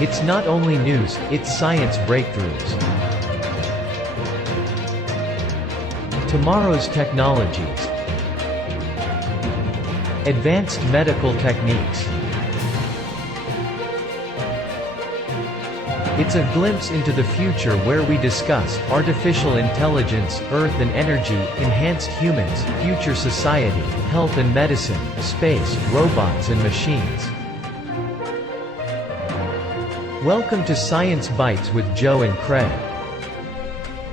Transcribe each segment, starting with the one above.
It's not only news, it's science breakthroughs. Tomorrow's technologies. Advanced medical techniques. It's a glimpse into the future where we discuss artificial intelligence, Earth and energy, enhanced humans, future society, health and medicine, space, robots and machines. Welcome to Science Bytes with Joe and Craig.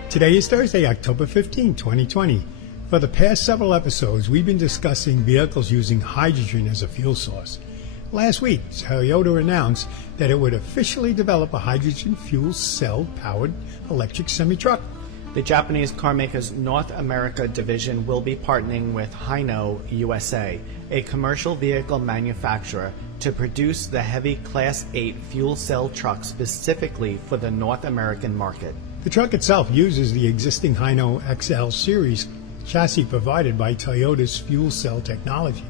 Today is Thursday, October 15, 2020. For the past several episodes, we've been discussing vehicles using hydrogen as a fuel source. Last week, Toyota announced that it would officially develop a hydrogen fuel cell-powered electric semi-truck. The Japanese carmaker's North America division will be partnering with Hino USA, a commercial vehicle manufacturer, to produce the heavy Class 8 fuel cell truck specifically for the North American market. The truck itself uses the existing Hino XL series chassis provided by Toyota's fuel cell technology.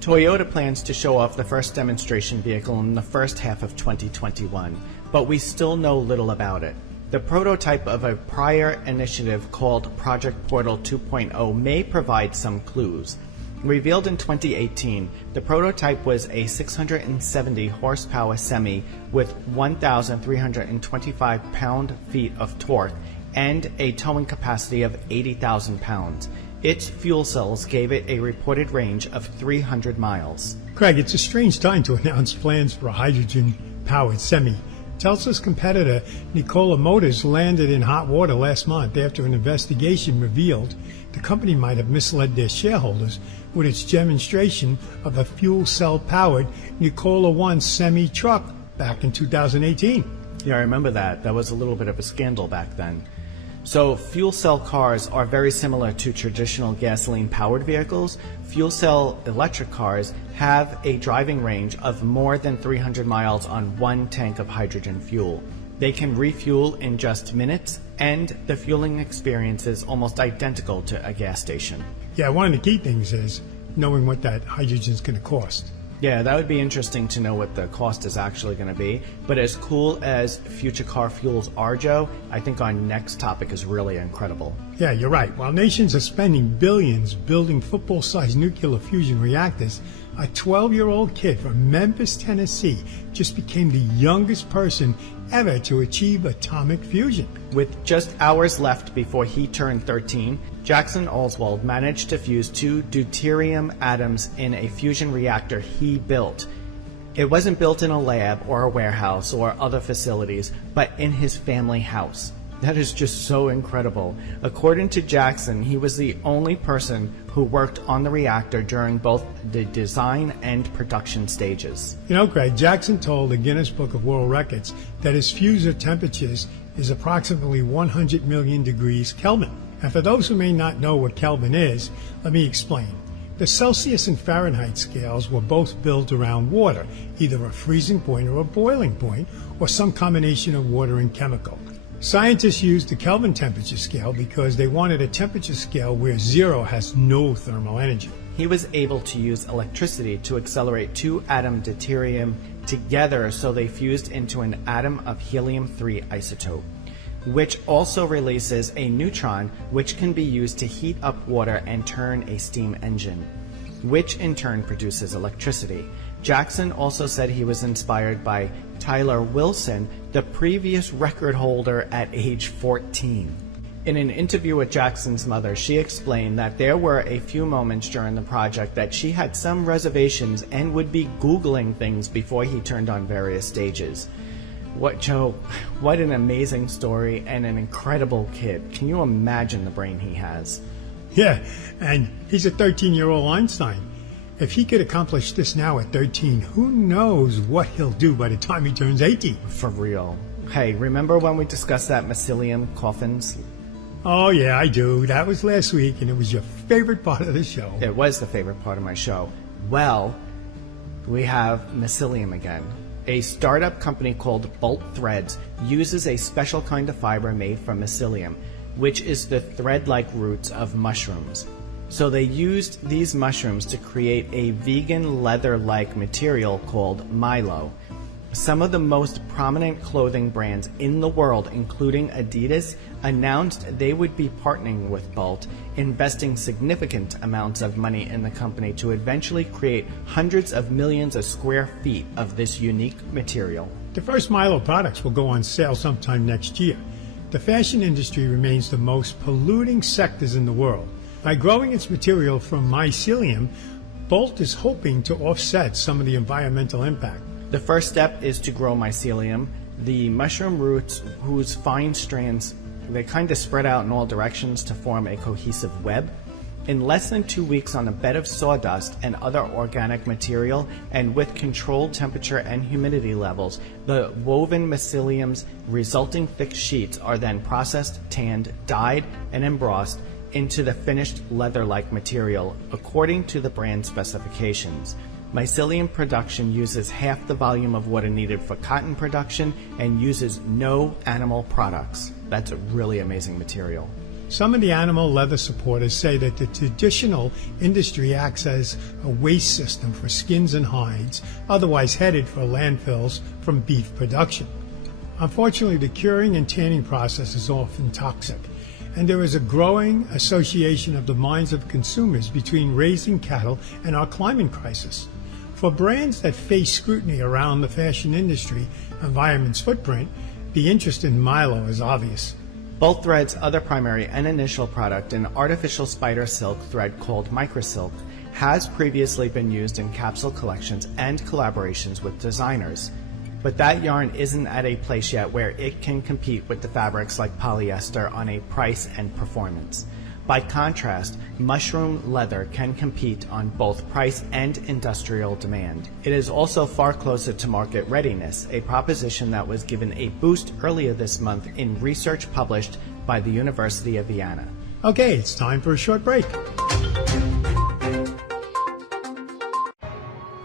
Toyota plans to show off the first demonstration vehicle in the first half of 2021, but we still know little about it. The prototype of a prior initiative called Project Portal 2.0 may provide some clues. Revealed in 2018, the prototype was a 670 horsepower semi with 1,325 pound-feet of torque and a towing capacity of 80,000 pounds. Its fuel cells gave it a reported range of 300 miles. Craig, it's a strange time to announce plans for a hydrogen-powered semi. Tesla's competitor Nikola Motors landed in hot water last month after an investigation revealed the company might have misled their shareholders with its demonstration of a fuel cell-powered Nikola 1 semi-truck back in 2018. Yeah, I remember that. That was a little bit of a scandal back then. So fuel cell cars are very similar to traditional gasoline-powered vehicles. Fuel cell electric cars have a driving range of more than 300 miles on one tank of hydrogen fuel. They can refuel in just minutes, and the fueling experience is almost identical to a gas station. Yeah, one of the key things is knowing what that hydrogen is going to cost. Yeah, that would be interesting to know what the cost is actually going to be. But as cool as future car fuels are, Joe, I think our next topic is really incredible. Yeah, you're right. While nations are spending billions building football-sized nuclear fusion reactors, a 12-year-old kid from Memphis, Tennessee, just became the youngest person ever to achieve atomic fusion. With just hours left before he turned 13, Jackson Oswald managed to fuse two deuterium atoms in a fusion reactor he built. It wasn't built in a lab or a warehouse or other facilities, but in his family house. That is just so incredible. According to Jackson, he was the only person who worked on the reactor during both the design and production stages. You know, Craig, Jackson told the Guinness Book of World Records that his fusor temperatures is approximately 100 million degrees Kelvin. And for those who may not know what Kelvin is, let me explain. The Celsius and Fahrenheit scales were both built around water, either a freezing point or a boiling point, or some combination of water and chemical. Scientists used the Kelvin temperature scale because they wanted a temperature scale where zero has no thermal energy. He was able to use electricity to accelerate two atom deuterium together so they fused into an atom of helium-3 isotope, which also releases a neutron which can be used to heat up water and turn a steam engine, which in turn produces electricity. Jackson also said he was inspired by Tyler Wilson, the previous record holder at age 14. In an interview with Jackson's mother, she explained that there were a few moments during the project that she had some reservations and would be Googling things before he turned on various stages. Joe, what an amazing story and an incredible kid. Can you imagine the brain he has? Yeah, and he's a 13-year-old Einstein. If he could accomplish this now at 13, who knows what he'll do by the time he turns 18? For real. Hey, remember when we discussed that mycelium coffins? Oh, yeah, I do. That was last week, and it was your favorite part of the show. It was the favorite part of my show. Well, we have mycelium again. A startup company called Bolt Threads uses a special kind of fiber made from mycelium, which is the thread-like roots of mushrooms. So they used these mushrooms to create a vegan leather-like material called Milo. Some of the most prominent clothing brands in the world, including Adidas, announced they would be partnering with Bolt, investing significant amounts of money in the company to eventually create hundreds of millions of square feet of this unique material. The first Milo products will go on sale sometime next year. The fashion industry remains the most polluting sectors in the world. By growing its material from mycelium, Bolt is hoping to offset some of the environmental impact. The first step is to grow mycelium, the mushroom roots whose fine strands, they kind of spread out in all directions to form a cohesive web. In less than 2 weeks on a bed of sawdust and other organic material, and with controlled temperature and humidity levels, the woven mycelium's resulting thick sheets are then processed, tanned, dyed, and embossed into the finished leather-like material according to the brand specifications. Mycelium production uses half the volume of water needed for cotton production and uses no animal products. That's a really amazing material. Some of the animal leather supporters say that the traditional industry acts as a waste system for skins and hides, otherwise headed for landfills from beef production. Unfortunately, the curing and tanning process is often toxic, and there is a growing association of the minds of consumers between raising cattle and our climate crisis. For brands that face scrutiny around the fashion industry environment's footprint, the interest in Milo is obvious. Bolt Thread's other primary and initial product, an artificial spider silk thread called microsilk, has previously been used in capsule collections and collaborations with designers. But that yarn isn't at a place yet where it can compete with the fabrics like polyester on a price and performance. By contrast, mushroom leather can compete on both price and industrial demand. It is also far closer to market readiness, a proposition that was given a boost earlier this month in research published by the University of Vienna. Okay, it's time for a short break.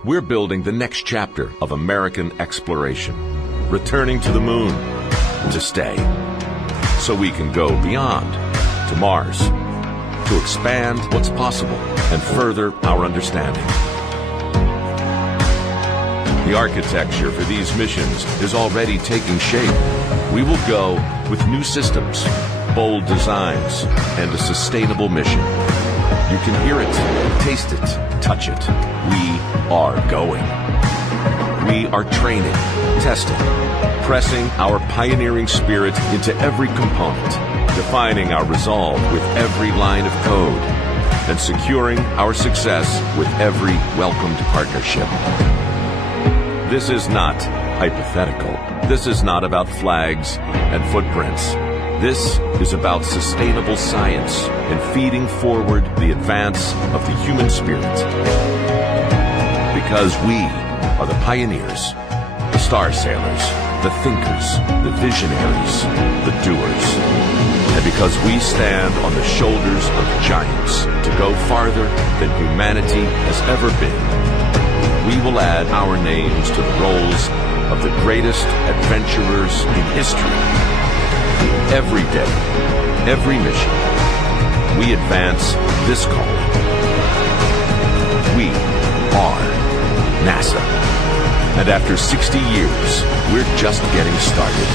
We're building the next chapter of American exploration, returning to the moon to stay, so we can go beyond to Mars, to expand what's possible and further our understanding. The architecture for these missions is already taking shape. We will go with new systems, bold designs, and a sustainable mission. You can hear it, taste it, touch it. We are going. We are training, testing, pressing our pioneering spirit into every component, defining our resolve with every line of code, and securing our success with every welcomed partnership. This is not hypothetical. This is not about flags and footprints. This is about sustainable science and feeding forward the advance of the human spirit. Because we are the pioneers, the star sailers, the thinkers, the visionaries, the doers. And because we stand on the shoulders of giants to go farther than humanity has ever been, we will add our names to the rolls of the greatest adventurers in history. Every day, every mission, we advance this calling. We are NASA. And after 60 years, we're just getting started.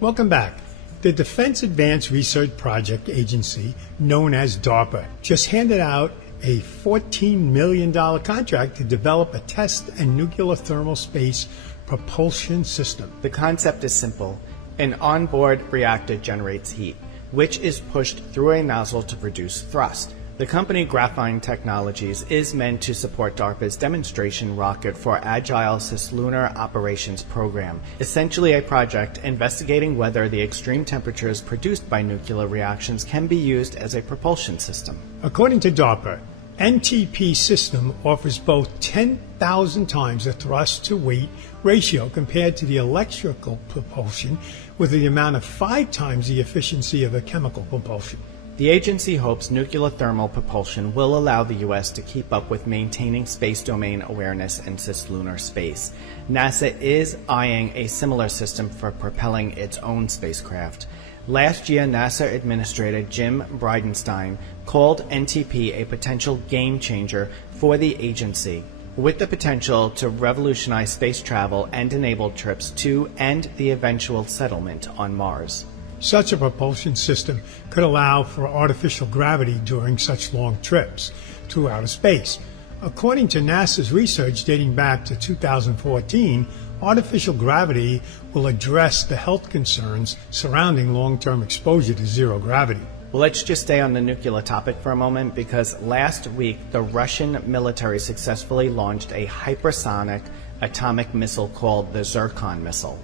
Welcome back. The Defense Advanced Research Project Agency, known as DARPA, just handed out a $14 million contract to develop a test and nuclear thermal space propulsion system. The concept is simple. An onboard reactor generates heat, which is pushed through a nozzle to produce thrust. The company Graphene Technologies is meant to support DARPA's demonstration rocket for Agile Cislunar Operations Program, essentially a project investigating whether the extreme temperatures produced by nuclear reactions can be used as a propulsion system. According to DARPA, NTP system offers both 10,000 times the thrust-to-weight ratio compared to the electrical propulsion, with the amount of 5 times the efficiency of a chemical propulsion. The agency hopes nuclear thermal propulsion will allow the U.S. to keep up with maintaining space domain awareness in cislunar space. NASA is eyeing a similar system for propelling its own spacecraft. Last year, NASA Administrator Jim Bridenstine called NTP a potential game changer for the agency, with the potential to revolutionize space travel and enable trips to and the eventual settlement on Mars. Such a propulsion system could allow for artificial gravity during such long trips to outer space. According to NASA's research dating back to 2014, artificial gravity will address the health concerns surrounding long-term exposure to zero gravity. Well, let's just stay on the nuclear topic for a moment, because last week the Russian military successfully launched a hypersonic atomic missile called the Zircon missile.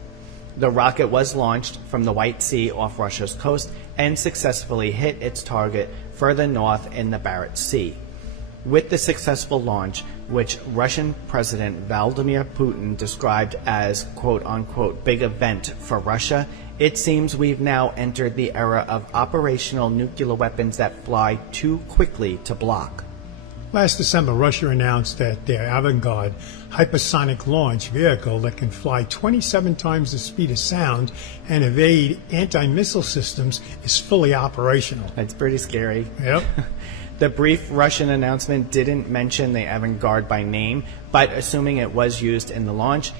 The rocket was launched from the White Sea off Russia's coast and successfully hit its target further north in the Barents Sea. With the successful launch, which Russian President Vladimir Putin described as quote-unquote big event for Russia, it seems we've now entered the era of operational nuclear weapons that fly too quickly to block. Last December, Russia announced that their avant-garde hypersonic launch vehicle that can fly 27 times the speed of sound and evade anti-missile systems is fully operational. That's pretty scary. Yep. The brief Russian announcement didn't mention the avant-garde by name, but assuming it was used in the launch,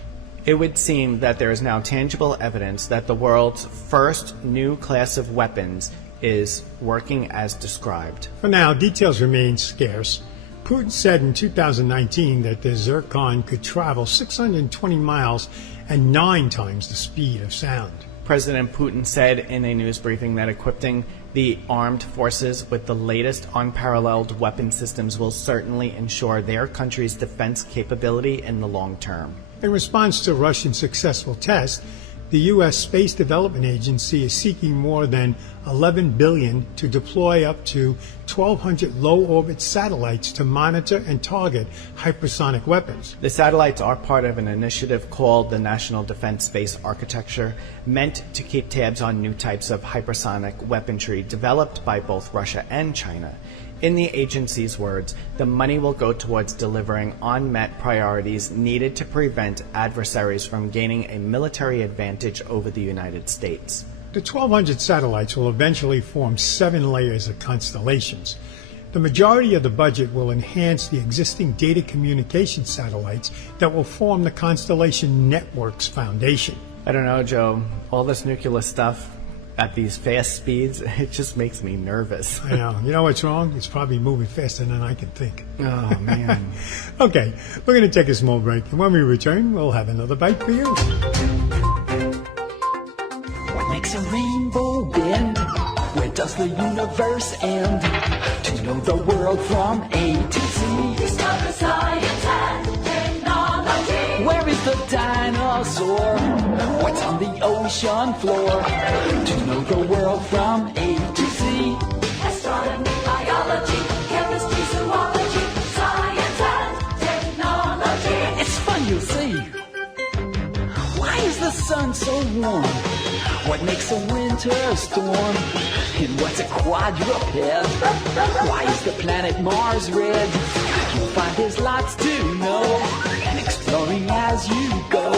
it would seem that there is now tangible evidence that the world's first new class of weapons is working as described. For now, details remain scarce. Putin said in 2019 that the Zircon could travel 620 miles and 9 times the speed of sound. President Putin said in a news briefing that equipping the armed forces with the latest unparalleled weapon systems will certainly ensure their country's defense capability in the long term. In response to Russian successful tests, the U.S. Space Development Agency is seeking more than $11 billion to deploy up to 1,200 low-orbit satellites to monitor and target hypersonic weapons. The satellites are part of an initiative called the National Defense Space Architecture, meant to keep tabs on new types of hypersonic weaponry developed by both Russia and China. In the agency's words, the money will go towards delivering unmet priorities needed to prevent adversaries from gaining a military advantage over the United States. The 1,200 satellites will eventually form 7 layers of constellations. The majority of the budget will enhance the existing data communication satellites that will form the Constellation Network's foundation. I don't know, Joe. All this nuclear stuff at these fast speeds, it just makes me nervous. I know. You know what's wrong? It's probably moving faster than I can think. Oh, man. Okay, we're going to take a small break, and when we return, we'll have another bite for you. What makes a rainbow bend? Where does the universe end? To know the world from A to Z. Discover science and technology. Where is the dinosaur? What's on the ocean floor? To know the world from A to Z. Astronomy, biology, chemistry, zoology, science and technology. It's fun, you'll see. Why is the sun so warm? What makes a winter storm? And what's a quadruped? Why is the planet Mars red? You'll find there's lots to know, and exploring as you go,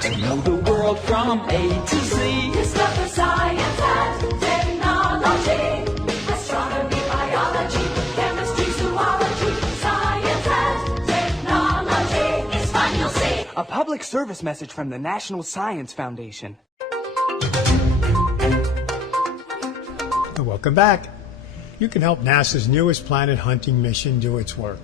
to know the world from A to Z. Discover science and technology. Astronomy, biology, chemistry, zoology, science and technology. It's fun, you'll see. A public service message from the National Science Foundation. Welcome back. You can help NASA's newest planet hunting mission do its work.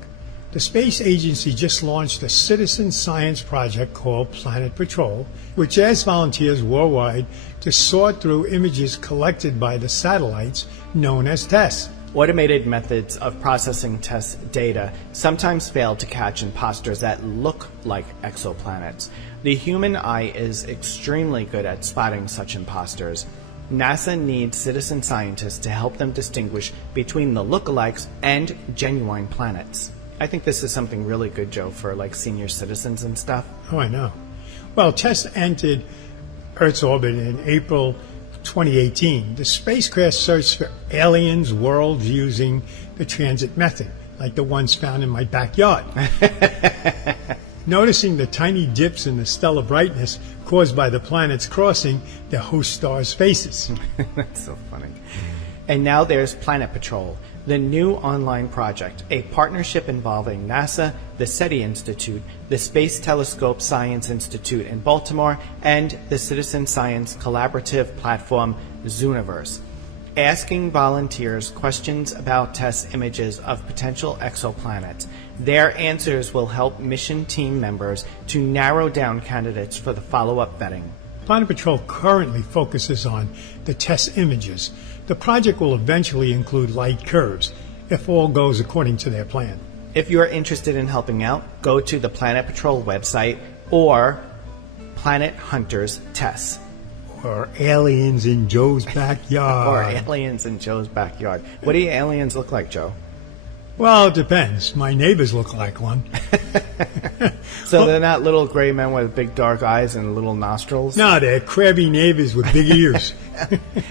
The space agency just launched a citizen science project called Planet Patrol, which asks volunteers worldwide to sort through images collected by the satellites known as TESS. Automated methods of processing test data sometimes fail to catch imposters that look like exoplanets. The human eye is extremely good at spotting such imposters. NASA needs citizen scientists to help them distinguish between the lookalikes and genuine planets. I think this is something really good, Joe, for like senior citizens and stuff. Oh, I know. Well, TESS entered Earth's orbit in April 2018. The spacecraft searched for aliens' worlds using the transit method, like the ones found in my backyard. noticing the tiny dips in the stellar brightness caused by the planets crossing their host stars' faces. That's so funny. And now there's Planet Patrol, the new online project, a partnership involving NASA, the SETI Institute, the Space Telescope Science Institute in Baltimore, and the citizen science collaborative platform Zooniverse. Asking volunteers questions about test images of potential exoplanets. Their answers will help mission team members to narrow down candidates for the follow-up vetting. Planet Patrol currently focuses on the test images. The project will eventually include light curves, if all goes according to their plan. If you are interested in helping out, go to the Planet Patrol website or Planet Hunters Tests. Or aliens in Joe's backyard. Or aliens in Joe's backyard. What do aliens look like, Joe? Well, it depends. My neighbors look like one. So they're not little gray men with big dark eyes and little nostrils? No, they're crabby neighbors with big ears.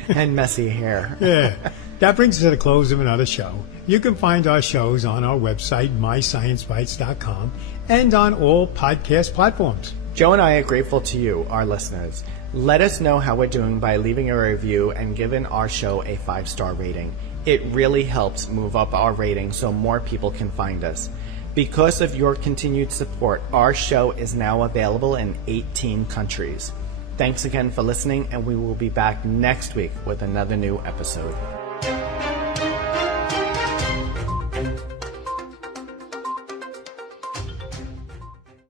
And messy hair. Yeah. That brings us to the close of another show. You can find our shows on our website, mysciencebytes.com, and on all podcast platforms. Joe and I are grateful to you, our listeners. Let us know how we're doing by leaving a review and giving our show a 5-star rating. It really helps move up our rating so more people can find us. Because of your continued support, our show is now available in 18 countries. Thanks again for listening, and we will be back next week with another new episode.